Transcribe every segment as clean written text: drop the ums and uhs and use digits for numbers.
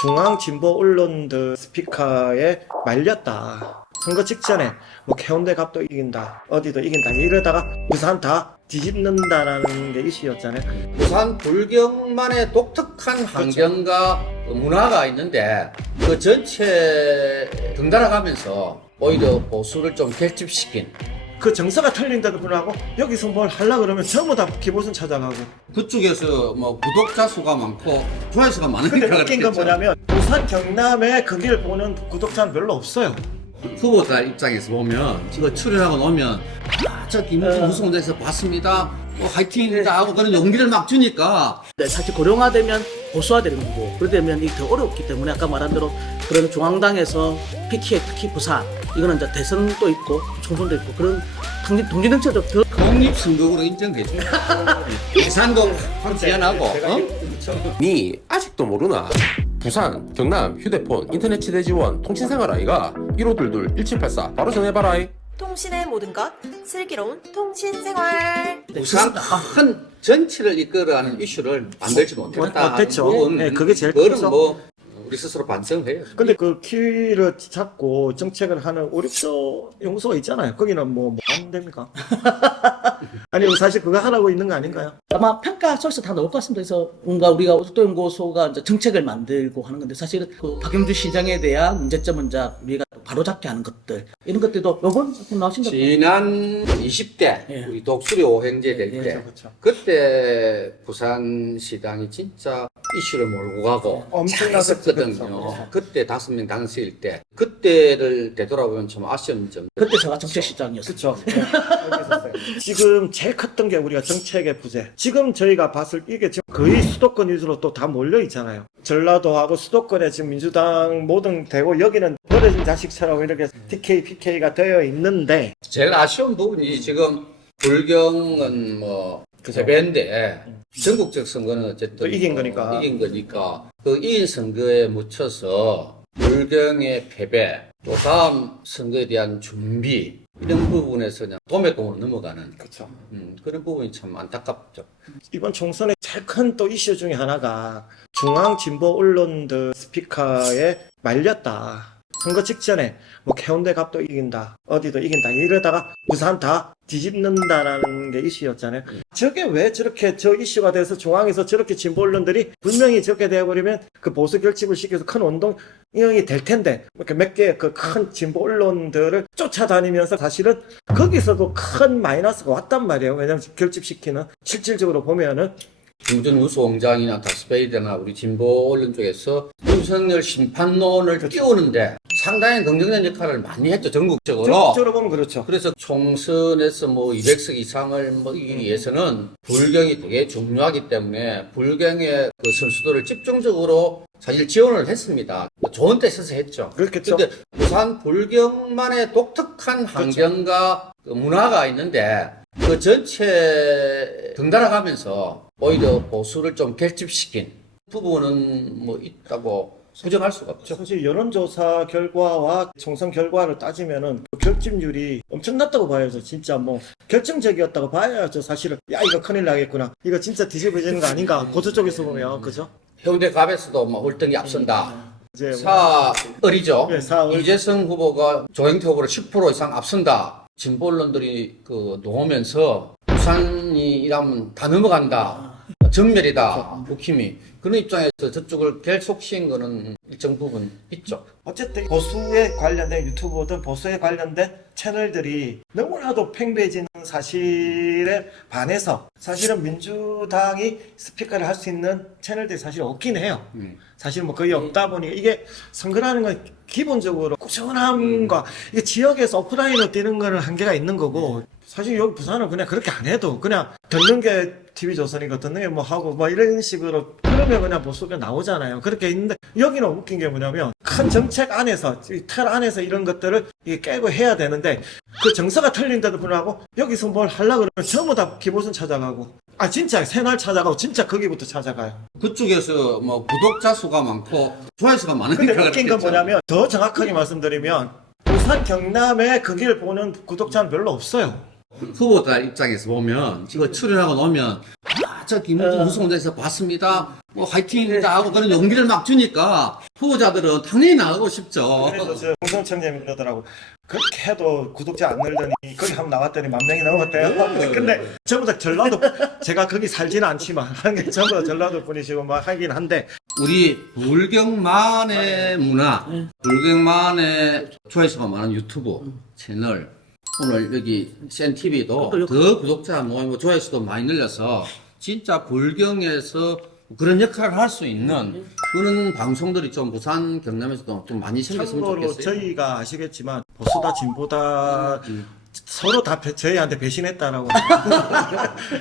중앙 진보 언론들 스피커에 말렸다. 선거 직전에 뭐 해운대 갑도 이긴다, 어디도 이긴다 이러다가 부산 다 뒤집는다라는 게 이슈였잖아요. 부산 불경만의 독특한 환경과 그 문화가 있는데 그 전체 등달아가면서 오히려 보수를 좀 결집시킨 그 정서가 틀린데도 불구하고 여기서 뭘 하려고 그러면 전부 다 기본선 찾아가고. 그쪽에서 뭐 구독자 수가 많고 조회수가 근데 많으니까 웃긴 건 그렇겠죠. 뭐냐면 부산 경남에 거기를 보는 구독자는 별로 없어요. 후보자 입장에서 보면 이거 출연하고 나오면 저 김우중 우승대에서 봤습니다. 화이팅입니다 하고 그런 용기를 막 주니까 네, 사실 고령화되면 보수화되는 거고 그러되면 이게 더 어렵기 때문에 아까 말한 대로 그런 중앙당에서 PK 특히 부산 이거는 이제 대선도 있고 총선도 있고 그런 동진정치가 더 독립선거구로 인정되죠. 예산도 확 지원하고 니 아직도 모르나? 부산, 경남, 휴대폰, 인터넷 치대 지원, 통신생활 아이가 1522-1784 바로 전해봐라. 통신의 모든 것, 슬기로운 통신생활. 부산 큰 전체를 이끌어가는 이슈를 만들지 못했다. 못했죠. 네, 그게 제일 그거는 커서. 뭐 우리 스스로 반성해요. 근데 그 키를 잡고 정책을 하는 오립소 연구소가 있잖아요. 거기는 뭐 하면 됩니까? 아니 사실 그거 하라고 있는 거 아닌가요? 아마 평가서에서 다 나올 것 같습니다. 그래서 뭔가 우리가 속도연구소가 이제 정책을 만들고 하는 건데 사실은 그 박영주 시장에 대한 문제점은 이제 우리가 바로잡게 하는 것들 이런 것들도 요번 작품 나오신 것 지난 20대 예. 우리 독수리 오행제 될 때 그렇죠. 그때 부산시당이 진짜 이슈를 몰고 가고 엄청나게 잘했었거든요. 그렇죠. 그때 5명 당시일 때 그때를 되돌아보면 참 아쉬운 점. 그때 제가 정책시장이었어요. 그렇죠. 지금 제일 컸던 게 우리가 정책의 부재. 지금 저희가 봤을 때 이게 지금 거의 수도권 위주로 또 다 몰려 있잖아요. 전라도하고 수도권에 지금 민주당 모든 되고 여기는 버려진 자식처럼 이렇게 TK, PK가 되어 있는데 제일 아쉬운 부분이 지금 불경은 뭐 패배인데 전국적 선거는 어쨌든 또 이긴 거니까. 이긴 거니까 그 이긴 선거에 묻혀서 불경의 패배 또 다음 선거에 대한 준비 이런 부분에서 그냥 도매금으로 넘어가는 그렇죠. 그런 부분이 참 안타깝죠. 이번 총선의 제일 큰 또 이슈 중에 하나가 중앙 진보 언론들 스피커에 말렸다. 선거 직전에 뭐 해운대 갑도 이긴다, 어디도 이긴다 이러다가 부산 다 뒤집는다라는 게 이슈였잖아요. 저게 왜 저렇게 저 이슈가 돼서 중앙에서 저렇게 진보 언론들이 분명히 저렇게 되어버리면 그 보수 결집을 시켜서 큰 운동이 될 텐데 이렇게 몇 개 그 큰 진보 언론들을 쫓아다니면서 사실은 거기서도 큰 마이너스가 왔단 말이에요. 왜냐하면 결집시키는 실질적으로 보면은 김준 우수공장이나 다스페이드나 우리 진보 언론 쪽에서 윤석열 심판론을 띄우는데 상당히 긍정적인 역할을 많이 했죠, 전국적으로. 전국적으로 보면 그렇죠. 그래서 총선에서 뭐 200석 이상을 뭐 이기기 위해서는 불경이 되게 중요하기 때문에 불경의 그 선수들을 집중적으로 사실 지원을 했습니다. 좋은 때 써서 했죠. 그렇겠죠. 근데 부산 불경만의 독특한 환경과 그 문화가 있는데 그 전체 등달아가면서 오히려 보수를 좀 결집시킨 부분은 뭐 있다고 부정할 수가 없죠. 사실 여론조사 결과와 총선 결과를 따지면은 그 결집률이 엄청 낮다고 봐야죠. 진짜 뭐 결정적이었다고 봐야죠. 사실은 야 이거 큰일 나겠구나. 이거 진짜 뒤집어지는 거 아닌가. 보수 쪽에서 보면 그죠? 해운대 갑에서도 뭐 월등히 앞선다. 이제 뭐 사을이죠. 네, 사을. 이재성 후보가 조영태 후보를 10% 이상 앞선다. 진보 언론들이 그 놓으면서 부산이 이라면 다 넘어간다. 정멸이다. 국힘이. 그런 입장에서 저쪽을 결속시킨 거는 일정 부분 있죠. 어쨌든 보수에 관련된 유튜버든 보수에 관련된 채널들이 너무나도 팽배해지는 사실에 반해서 사실은 민주당이 스피커를 할 수 있는 채널들이 사실 없긴 해요. 사실 뭐 거의 없다 보니 이게 선거라는 건 기본적으로 꾸준함과 이게 지역에서 오프라인으로 뛰는 거는 한계가 있는 거고 사실 여기 부산은 그냥 그렇게 안 해도 그냥 듣는 게 TV조선이고 듣는 게 뭐 하고 뭐 이런 식으로 그러면 그냥 보수가 나오잖아요. 그렇게 있는데 여기는 웃긴 게 뭐냐면 큰 정책 안에서 이 틀 안에서 이런 것들을 이게 깨고 해야 되는데 그 정서가 틀린데도 불구하고 여기서 뭘 하려고 그러면 전부 다 기본선 찾아가고 아 진짜 새날 찾아가고 진짜 거기부터 찾아가요. 그쪽에서 뭐 구독자 수가 많고 조회수가 많으니까 근데 웃긴 건 그렇겠죠. 뭐냐면 더 정확하게 말씀드리면 부산 경남에 거기를 보는 구독자는 별로 없어요. 후보자 입장에서 보면 이거 출연하고 나오면 저 김문수 우승원에서 봤습니다. 뭐 화이팅입니다 하고 그런 용기를 막 주니까 후보자들은 당연히 나가고 싶죠. 그래서 저 홍성 청장님이 그러더라고. 그렇게 해도 구독자 안 늘더니 거기 한번 나왔더니 10,000명이 넘었대요. 근데 전부 다 전라도, 제가 거기 살지는 않지만 전부 다 전라도 분이시고 막 하긴 한데 우리 불경만의 문화, 불경만의 조회수가 많은 유튜브 채널, 오늘 여기 센TV도 더 구독자 모이고 조회수도 많이 늘려서 진짜 불경에서 그런 역할을 할 수 있는 그런 방송들이 좀 부산 경남에서도 좀 많이 생겼으면 참고로 좋겠어요. 저희가 아시겠지만 보수다 진보다 서로 다 저희한테 배신했다라고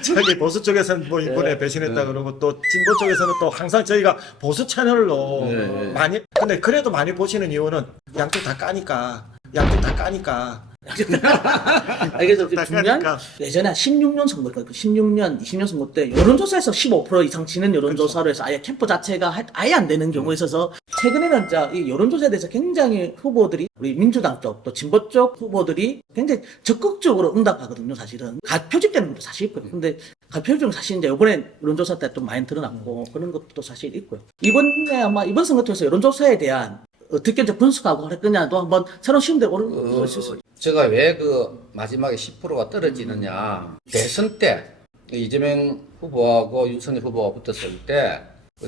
저기 보수 쪽에서는 뭐 이번에 배신했다 그러고 또 진보 쪽에서는 또 항상 저희가 보수 채널로 많이, 근데 그래도 많이 보시는 이유는 양쪽 다 까니까 그래서 중요한 그러니까. 예전에 16년 선거, 16년, 20년 선거 때 여론조사에서 15% 이상 지는 여론조사로 해서 아예 캠프 자체가 아예 안 되는 경우가 있어서 최근에는 진짜 이 여론조사에 대해서 굉장히 후보들이 우리 민주당 쪽 또 진보 쪽 후보들이 굉장히 적극적으로 응답하거든요. 사실은 가표집되는 것도 사실 있고요. 근데 가표집은 사실 이제 이번에 여론조사 때 좀 많이 드러났고 그런 것도 사실 있고요. 이번에 아마 이번 선거 통해서 여론조사에 대한 어떻게 이제 분석하고 할 거냐도 한번 새로운 시험대 오를 수 있어요. 제가 왜 그 마지막에 10%가 떨어지느냐. 대선 때 이재명 후보하고 윤석열 후보가 붙었을 때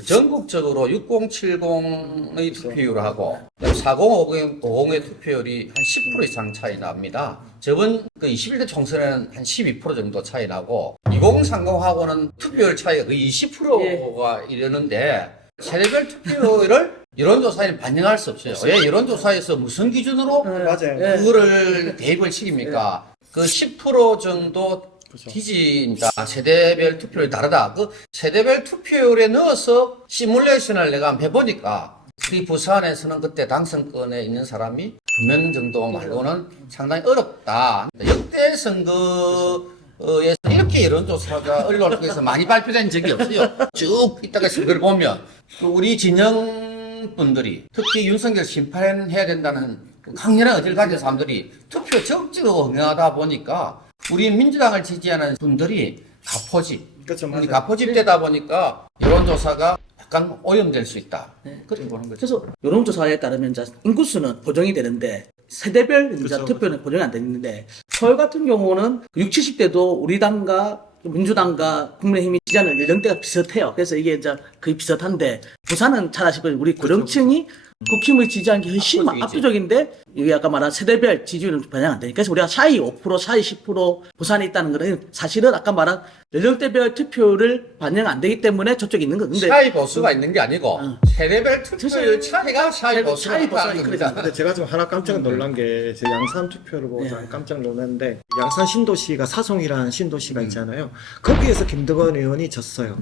전국적으로 6070의 투표율하고 4050의 투표율이 한 10% 이상 차이 납니다. 저번 그 21대 총선에는 한 12% 정도 차이 나고 2030하고는 투표율 차이가 거의 20%가 이르는데 세대별 투표율을 여론조사에는 반영할 수 없어요. 왜 여론조사에서 무슨 기준으로 맞아요. 그거를 대입을 시킵니까? 그 10% 정도 기지입니다. 세대별 투표율이 다르다. 그 세대별 투표율에 넣어서 시뮬레이션을 내가 한번 해보니까 우리 부산에서는 그때 당선권에 있는 사람이 2명 정도 말고는 상당히 어렵다. 역대 선거에서 이렇게 여론조사가 언론을 통해서 많이 발표된 적이 없어요. 쭉 이따가 선거를 보면 우리 진영 분들이 특히 윤석열 심판해야 된다는 강렬한 의지를 가진 사람들이 투표 적극적으로 응하다 보니까 우리 민주당을 지지하는 분들이 가포집, 그렇죠, 맞아요. 가포집 되다 보니까 여론조사가 약간 오염될 수 있다. 그렇게 보는 거죠. 그래서 여론조사에 따르면 이제 인구수는 보정이 되는데 세대별 이제 그렇죠. 투표는 보정이 안 되는데 서울 같은 경우는 60, 70대도 우리 당과 민주당과 국민의힘이 지지하는 연령대가 비슷해요. 그래서 이게 이제 거의 비슷한데 부산은 잘 아실 거예요. 우리 고령층이 국힘을 지지하는 게 훨씬 압도적인데 이게 아까 말한 세대별 지지율은 반영 안 되니까 그래서 우리가 샤이 5%, 샤이 10% 부산에 있다는 거는 사실은 아까 말한 연령대별 투표를 반영 안 되기 때문에 저쪽에 있는 거근데 차이 보수가 있는 게 아니고 세대별 투표율 차이가 차이 보수가 차이 있다는 보수가 겁니다. 근데 제가 좀 하나 깜짝 놀란 게 제 양산 투표를 보고 좀 깜짝 놀랐는데 양산 신도시가 사송이라는 신도시가 있잖아요. 거기에서 김덕원 의원이 졌어요.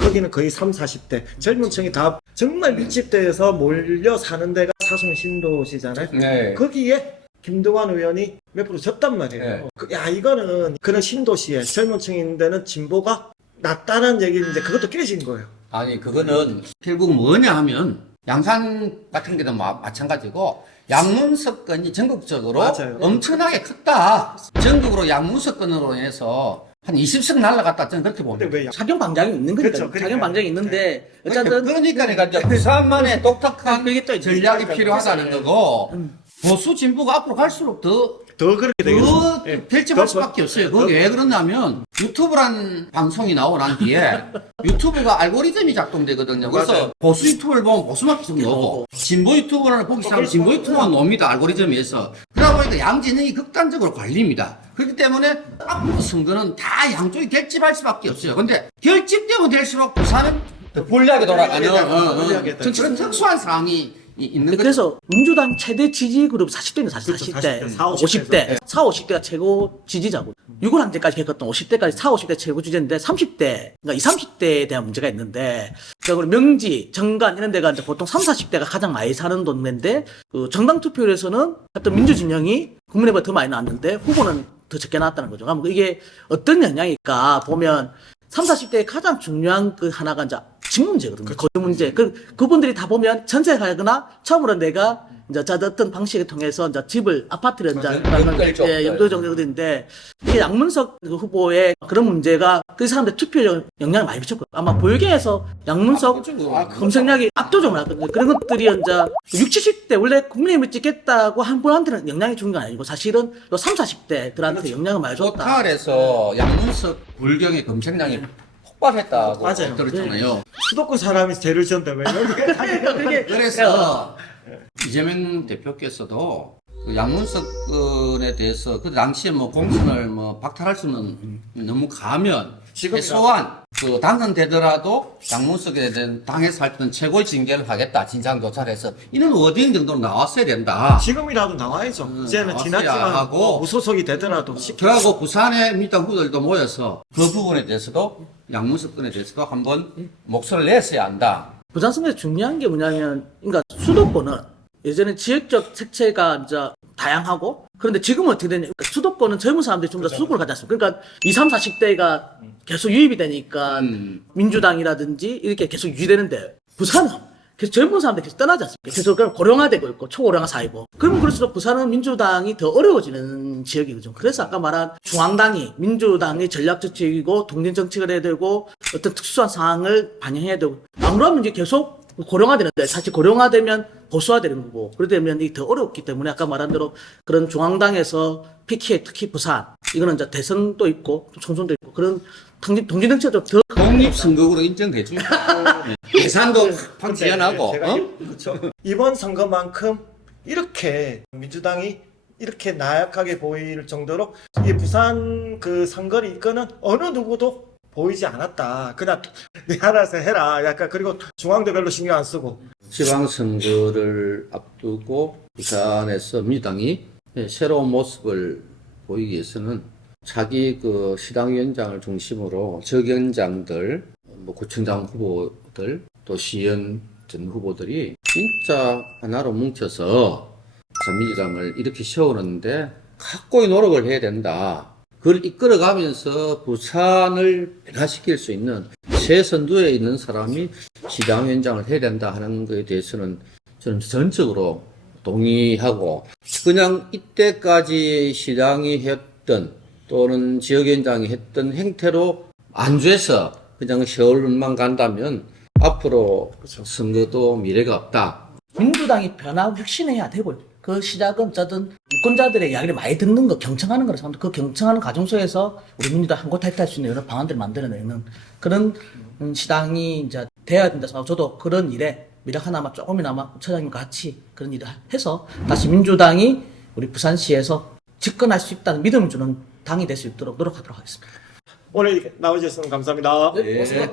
거기는 거의 30, 40대 젊은 층이 다 정말 밀집돼서 몰려 사는 데가 사송 신도시잖아요. 네. 거기에 김동완 의원이 몇 프로 졌단 말이에요. 네. 야, 이거는 그런 신도시에 젊은 층인 데는 진보가 낮다는 얘기인데 그것도 깨진 거예요. 아니 그거는 결국 뭐냐 하면 양산 같은 게도 마찬가지고 양문석권이 전국적으로 맞아요. 엄청나게 컸다. 전국으로 양문석권으로 인해서 한 20석 날라갔다. 저는 그렇게 봅니다. 근데 왜 작용 방장이 있는 거니까 그렇죠. 작용 방장이 있는데 어쨌든 그러니까 내가 이제 부산만의 독특한 그게 또 이제 전략이 필요하다는 거고 보수 진보가 앞으로 갈수록 더 그렇게 되겠죠. 결집할 수밖에 없어요. 그게 왜 그러냐면 유튜브란 방송이 나오고 난 뒤에 유튜브가 알고리즘이 작동되거든요. 그래서 맞아요. 보수 유튜브를 보면 보수만 계속 나오고 진보 유튜브를 보기 시작하면 진보 유튜브만 나옵니다. 알고리즘에서. 그러다 보니까 양진영이 극단적으로 관리입니다. 그렇기 때문에 앞으로 선거는 다 양쪽이 결집할 수밖에 없어요. 근데 결집되면 될수록 부산은 더 불리하게 돌아가는 불리하게 그런 특수한 상황이 있는 거죠. 그래서 민주당 최대 지지 그룹 40대는 사실 그렇죠, 40대, 40대, 50대, 40, 50대가 최고 지지자고 6월 한때까지 겪었던 50대까지 40, 50대 최고 지지인데 30대, 그러니까 20, 30대에 대한 문제가 있는데 그리고 명지, 정관 이런 데가 이제 보통 30, 40대가 가장 많이 사는 동네인데 그 정당 투표율에서는 어떤 민주 진영이 국민의힘보다 더 많이 나왔는데 후보는 더 적게 나왔다는 거죠. 그럼 이게 어떤 영향일까 보면 30, 40대의 가장 중요한 그 하나가 이제 집 문제거든요. 거주 문제. 그분들이 다 보면 전세 가거나 처음으로 내가 이제 어떤 방식을 통해서 이제 집을 아파트를 이제 연결 쪽. 연결 정도인데 이게 양문석 후보의 그런 문제가 그 사람들 투표에 영향을 많이 미쳤거든요. 아마 보유계에서 양문석 검색량이 압도적으로 나왔거든요. 그런 것들이 이제 60, 70대 원래 국민의힘을 찍겠다고 한 분한테는 영향이 준 건 아니고 사실은 요 30, 40대들한테 영향을 많이 줬다. 포탈에서 양문석 불경의 검색량이 폭발했다고 맞아요. 들었잖아요. 수도권 사람이 죄를 지었는데 왜 여기 그래서 이재명 대표께서도 그 양문석 건에 대해서 그 당시에 뭐 공천을 뭐 박탈할 수는 너무 가면 최소한 그 당선되더라도 양문석에 대한 당에서 할 때는 최고의 징계를 하겠다. 진상조사를 해서 이런 워딩 정도는 나왔어야 된다. 지금이라도 나와야죠. 이제는 나왔어야 지났지만 하고. 무소속이 되더라도 그러고 부산의 민주당 후보들도 모여서 그 부분에 대해서도 양문석 건에 대해서도 한번 목소리를 냈어야 한다. 부산 선거에서 중요한 게 뭐냐면, 그러니까 수도권은 예전에 지역적 색채가 이제 다양하고, 그런데 지금은 어떻게 되냐. 그러니까 수도권은 젊은 사람들이 좀 더 수도권을 가지 않습니까? 그러니까 20, 30, 40대가 계속 유입이 되니까 민주당이라든지 이렇게 계속 유지되는데, 부산은 계속 젊은 사람들이 계속 떠나지 않습니까? 계속 그럼 고령화되고 있고, 초고령화 사회고. 그러면 그럴수록 부산은 민주당이 더 어려워지는 지역이거든요. 그래서 아까 말한 중앙당이, 민주당이 전략정책이고, 독립정책을 해야 되고, 어떤 특수한 상황을 반영해야 되고, 안 그러면 이제 계속 고령화되는데, 사실 고령화되면 보수화되는 거고, 그러되면 이게 더 어렵기 때문에 아까 말한 대로 그런 중앙당에서 PK, 특히 부산, 이거는 이제 대선도 있고, 총선도 있고, 그런 독립정책도 더 독립선거구로 인정되죠. 예산도 확 지원하고. 그렇죠. 이번 선거만큼 이렇게 민주당이 이렇게 나약하게 보일 정도로 이 부산 그 선거를 이끄는 어느 누구도 보이지 않았다. 그냥 네 알아서 해라. 약간 그리고 중앙도 별로 신경 안 쓰고. 지방선거를 앞두고 부산에서 민주당이 새로운 모습을 보이기 위해서는 자기 그 시당위원장을 중심으로 적위원장들, 뭐 구청장 후보들, 또 시의원 전 후보들이 진짜 하나로 뭉쳐서 민주당을 이렇게 세우는데 확고히 노력을 해야 된다. 그걸 이끌어가면서 부산을 변화시킬 수 있는 새 선두에 있는 사람이 시당위원장을 해야 된다 하는 것에 대해서는 저는 전적으로 동의하고, 그냥 이때까지 시당이 했던 또는 지역위원장이 했던 행태로 안주해서 그냥 세월만 간다면 앞으로 선거도 미래가 없다. 민주당이 변화하고 혁신해야 되고, 그 시작은 어쨌든 유권자들의 이야기를 많이 듣는 거, 경청하는 거라서 그 경청하는 과정 속에서 우리 민주당 한곳 탈퇴할 수 있는 여러 방안들을 만들어내는 그런 시당이 이제 돼야 된다 생각하고, 저도 그런 일에 미력 하나마 조금이나마 처장님과 같이 그런 일을 해서 다시 민주당이 우리 부산시에서 집권할 수 있다는 믿음을 주는 당이 될 수 있도록 노력하도록 하겠습니다. 오늘 나와주셔서 감사합니다. 네.